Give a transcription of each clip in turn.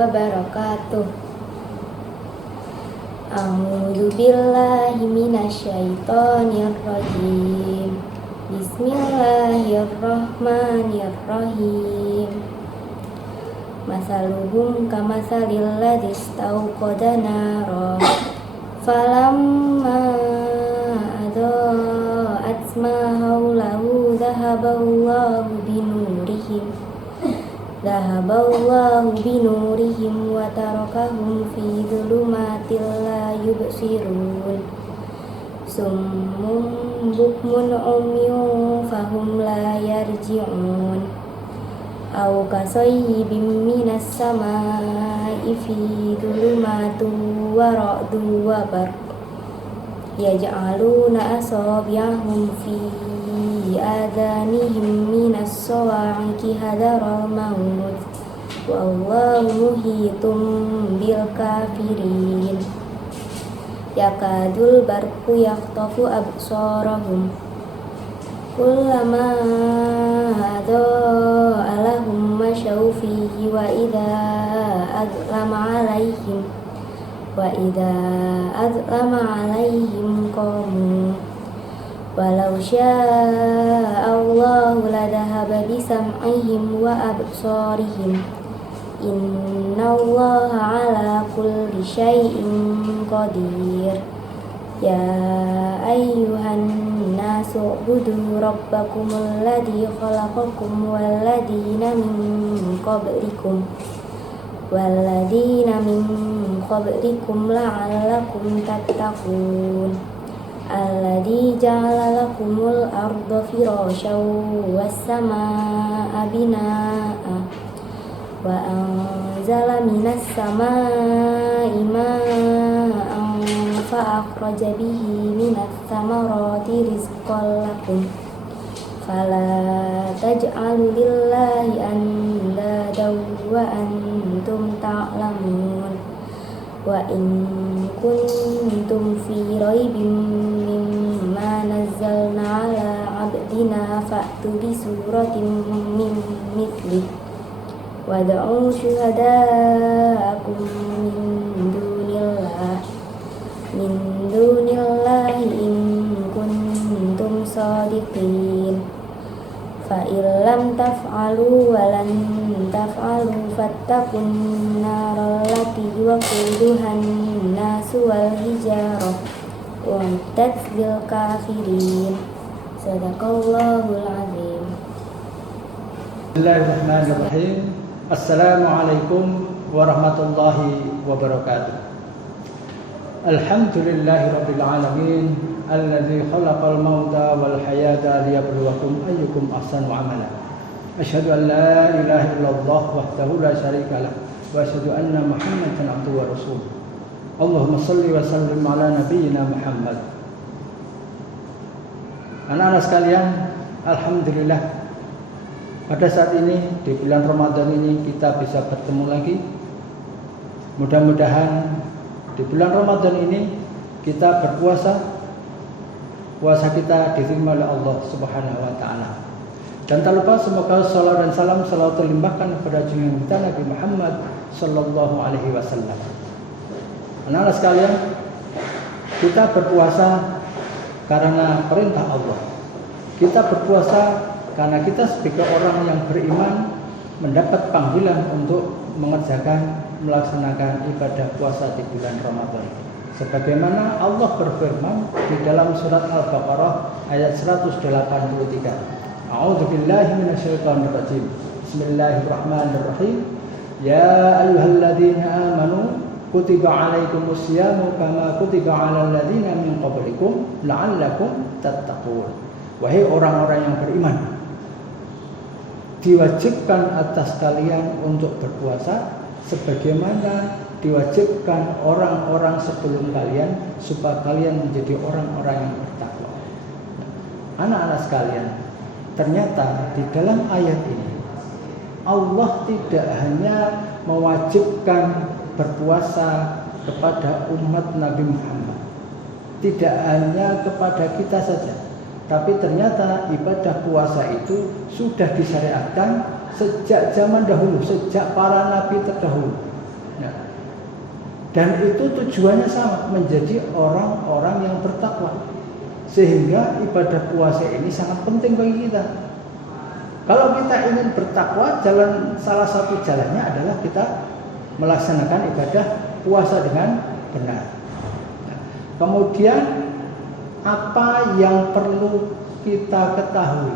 wabarakatuh. A'udzu billahi minasyaitonir rajim. Bismillahirrahmanirrahim. Masaluhum kamasalil ladzi istauqada naran falamma adaa'at ma haulahu dhahaballahu binurihim wa tarakahum fi dhulumatil la yubsirun. Summun bukmun umyun fahum la yarji'un. Aw kasayyibin minas samaa'i fi dhulumatin wa ra'dun wa barq yaj'aluna asabi'ahum fi adhanihim minas sawa'iqi hadaral maut wallahu muhitum bil kafirin. Yakadul barqu yaqtafu absarahum kullama adaa lahum masyaw fihi wa idza azlama alaihim qamu walau syaa Allahu ladhahaba bisam'ihim wa absarihim innallaha ala kulli syai'in qadir. Ya ayyuhan nasu ubudu rabbakumul ladzi khalaqakum walladzina min qablikum la'allakum tattaqun. Alladzi ja'ala lakumul arda firasyan was samaa'a binaa'a wa anzala minas samaa'i maa'an fa akhraja bihi minas samarati rizqan lakum fala taj'alu lillahi andadan wa antum ta'lamun. Wa in kuntum fi raibin mimma nazzalna ala 'abdina fa'tu bi suratin min mithlih wad'u syuhada'akum min dunillahi in kuntum shadiqin. Fa illam taf'alu wa lan taf'alu fattaqun naral lati waquduhan nasu wal hijarah u'iddat lil kafirin. Sadaqallahul azim. Bismillahirrahmanirrahim. Assalamualaikum warahmatullahi wabarakatuh. Alhamdulillahirabbil alamin alladzi khalaqal mauta wal hayata liyabluwakum ayyukum ahsanu amala. Asyhadu an la ilaha illallah wahdahu la syarika lah wa asyhadu anna Muhammadan abduhu wa rasuluh. Allahumma shalli wa sallim ala nabiyyina Muhammad. Anak-anak sekalian, alhamdulillah pada saat ini di bulan Ramadan ini kita bisa bertemu lagi. Mudah-mudahan di bulan Ramadan ini kita berpuasa, puasa kita diterima oleh Allah Subhanahu wa taala. Dan tak lupa semoga salawat dan salam selalu terlimpahkan kepada junjungan kita Nabi Muhammad sallallahu alaihi wasallam. Anak-anak sekalian, kita berpuasa karena perintah Allah. Kita berpuasa karena kita sebagai orang yang beriman mendapat panggilan untuk melaksanakan ibadah puasa di bulan Ramadan. Sebagaimana Allah berfirman di dalam surat Al-Baqarah ayat 183. A'udzubillahi minasyaitonir rajim. Bismillahirrahmanirrahim. Ya ayyuhalladzina amanu kutiba 'alaikumusyamu kama kutiba 'alal ladzina min qablikum la'allakum tattaqun. Wahai orang-orang yang beriman, diwajibkan atas kalian untuk berpuasa sebagaimana diwajibkan orang-orang sebelum kalian supaya kalian menjadi orang-orang yang bertakwa. Anak-anak sekalian, ternyata di dalam ayat ini Allah tidak hanya mewajibkan berpuasa kepada umat Nabi Muhammad, tidak hanya kepada kita saja, tapi ternyata ibadah puasa itu sudah disyariatkan sejak zaman dahulu, sejak para nabi terdahulu. Nah, dan itu tujuannya sama, menjadi orang-orang yang bertakwa. Sehingga ibadah puasa ini sangat penting bagi kita. Kalau kita ingin bertakwa, salah satu jalannya adalah kita melaksanakan ibadah puasa dengan benar. Nah, kemudian apa yang perlu kita ketahui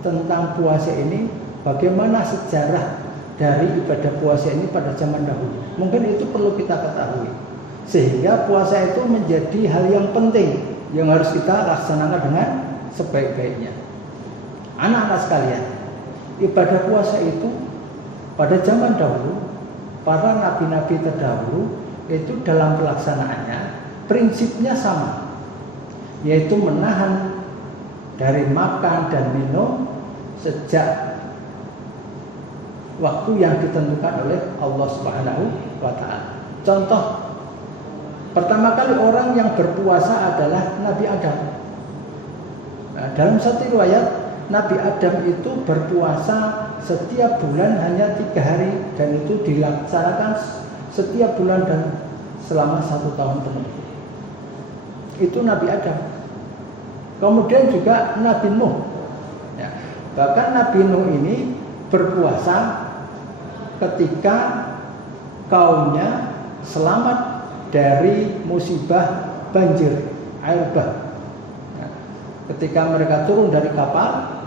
tentang puasa ini? Bagaimana sejarah dari ibadah puasa ini pada zaman dahulu? Mungkin itu perlu kita ketahui. Sehingga puasa itu menjadi hal yang penting yang harus kita laksanakan dengan sebaik-baiknya. Anak-anak sekalian, ibadah puasa itu pada zaman dahulu, para nabi-nabi terdahulu itu dalam pelaksanaannya prinsipnya sama, yaitu menahan dari makan dan minum sejak waktu yang ditentukan oleh Allah Subhanahu wa Ta'ala. Contoh, pertama kali orang yang berpuasa adalah Nabi Adam. Nah, dalam satu riwayat, Nabi Adam itu berpuasa setiap bulan hanya 3 hari, dan itu dilaksanakan setiap bulan dan selama 1 tahun penuh. Itu Nabi Adam. Kemudian juga Nabi Nuh. Ya, bahkan Nabi Nuh ini berpuasa ketika kaumnya selamat dari musibah banjir, air bah. Nah, ketika mereka turun dari kapal,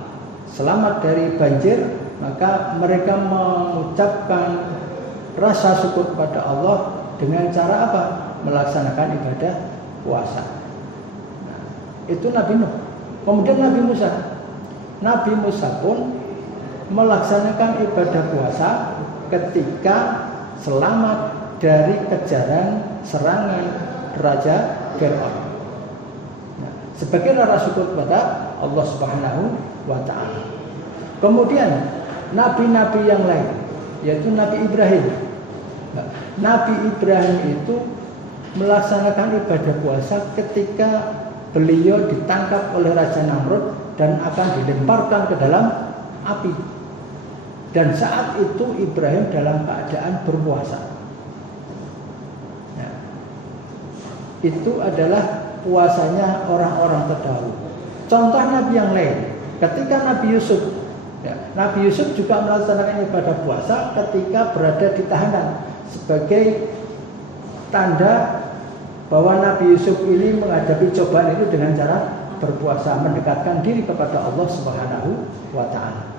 selamat dari banjir, maka mereka mengucapkan rasa syukur kepada Allah dengan cara apa? Melaksanakan ibadah puasa. Nah, itu Nabi Nuh. Kemudian Nabi Musa. Nabi Musa pun melaksanakan ibadah puasa ketika selamat dari kejaran serangan Raja Fir'aun. Nah, sebagai rasa syukur kepada Allah Subhanahu wa Ta'ala. Kemudian nabi-nabi yang lain, yaitu Nabi Ibrahim. Nah, Nabi Ibrahim itu melaksanakan ibadah puasa ketika beliau ditangkap oleh Raja Namrud dan akan dilemparkan ke dalam api. Dan saat itu Ibrahim dalam keadaan berpuasa. Nah, itu adalah puasanya orang-orang terdahulu. Contoh Nabi yang lain, ketika Nabi Yusuf, Nabi Yusuf juga melaksanakan ibadah puasa ketika berada di tahanan, sebagai tanda bahwa Nabi Yusuf ini menghadapi cobaan itu dengan cara berpuasa, mendekatkan diri kepada Allah Subhanahu wa Ta'ala.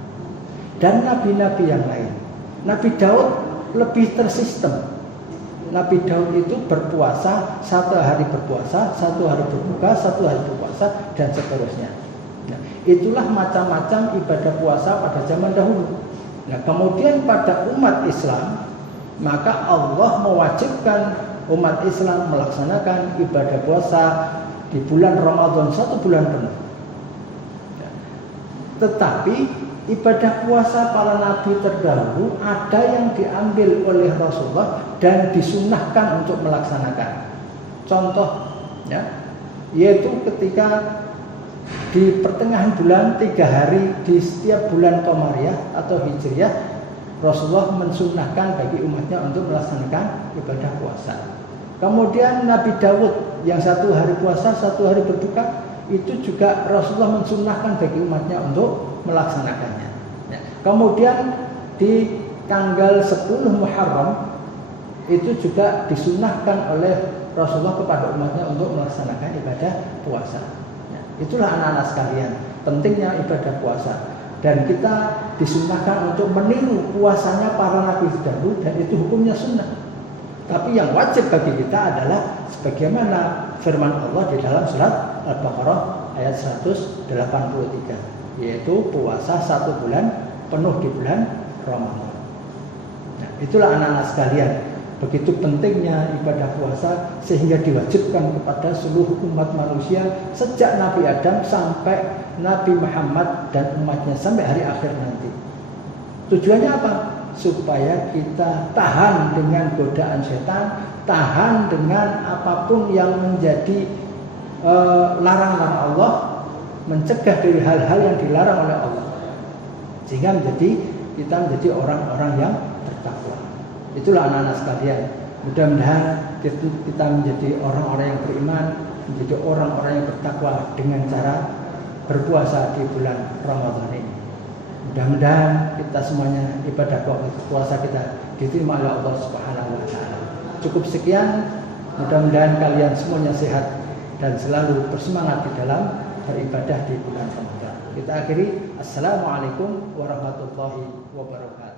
Dan nabi-nabi yang lain, Nabi Daud lebih tersistem. Nabi Daud itu berpuasa, 1 hari berpuasa, 1 hari berbuka, 1 hari berpuasa, dan seterusnya. Nah, itulah macam-macam ibadah puasa pada zaman dahulu. Nah, kemudian pada umat Islam, maka Allah mewajibkan umat Islam melaksanakan ibadah puasa di bulan Ramadan 1 bulan penuh. Nah, tetapi ibadah puasa para nabi terdahulu ada yang diambil oleh Rasulullah dan disunahkan untuk melaksanakan. Contoh, yaitu ketika di pertengahan bulan 3 hari di setiap bulan Qamariyah atau Hijriyah, Rasulullah mensunahkan bagi umatnya untuk melaksanakan ibadah puasa. Kemudian Nabi Daud yang 1 hari puasa, 1 hari berbuka, itu juga Rasulullah mensunahkan bagi umatnya untuk melaksanakannya. Nah, kemudian di tanggal 10 Muharram itu juga disunahkan oleh Rasulullah kepada umatnya untuk melaksanakan ibadah puasa. Nah, itulah anak-anak sekalian, pentingnya ibadah puasa. Dan kita disunahkan untuk meniru puasanya para nabi terdahulu, dan itu hukumnya sunnah. Tapi yang wajib bagi kita adalah sebagaimana firman Allah di dalam surat Al-Baqarah ayat 183, yaitu puasa 1 bulan penuh di bulan Ramadan. Nah, itulah anak-anak sekalian, begitu pentingnya ibadah puasa sehingga diwajibkan kepada seluruh umat manusia sejak Nabi Adam sampai Nabi Muhammad dan umatnya sampai hari akhir nanti. Tujuannya apa? Supaya kita tahan dengan godaan setan, tahan dengan apapun yang menjadi larangan Allah, mencegah dari hal-hal yang dilarang oleh Allah, sehingga kita menjadi orang-orang yang bertakwa. Itulah anak-anak sekalian. Mudah-mudahan kita menjadi orang-orang yang beriman, menjadi orang-orang yang bertakwa dengan cara berpuasa di bulan Ramadan ini. Mudah-mudahan kita semuanya ibadah puasa kita diterima oleh Allah Subhanahu wa taala. Cukup sekian, mudah-mudahan kalian semuanya sehat dan selalu bersemangat di dalam beribadah di bulan Ramadan. Kita akhiri, assalamualaikum warahmatullahi wabarakatuh.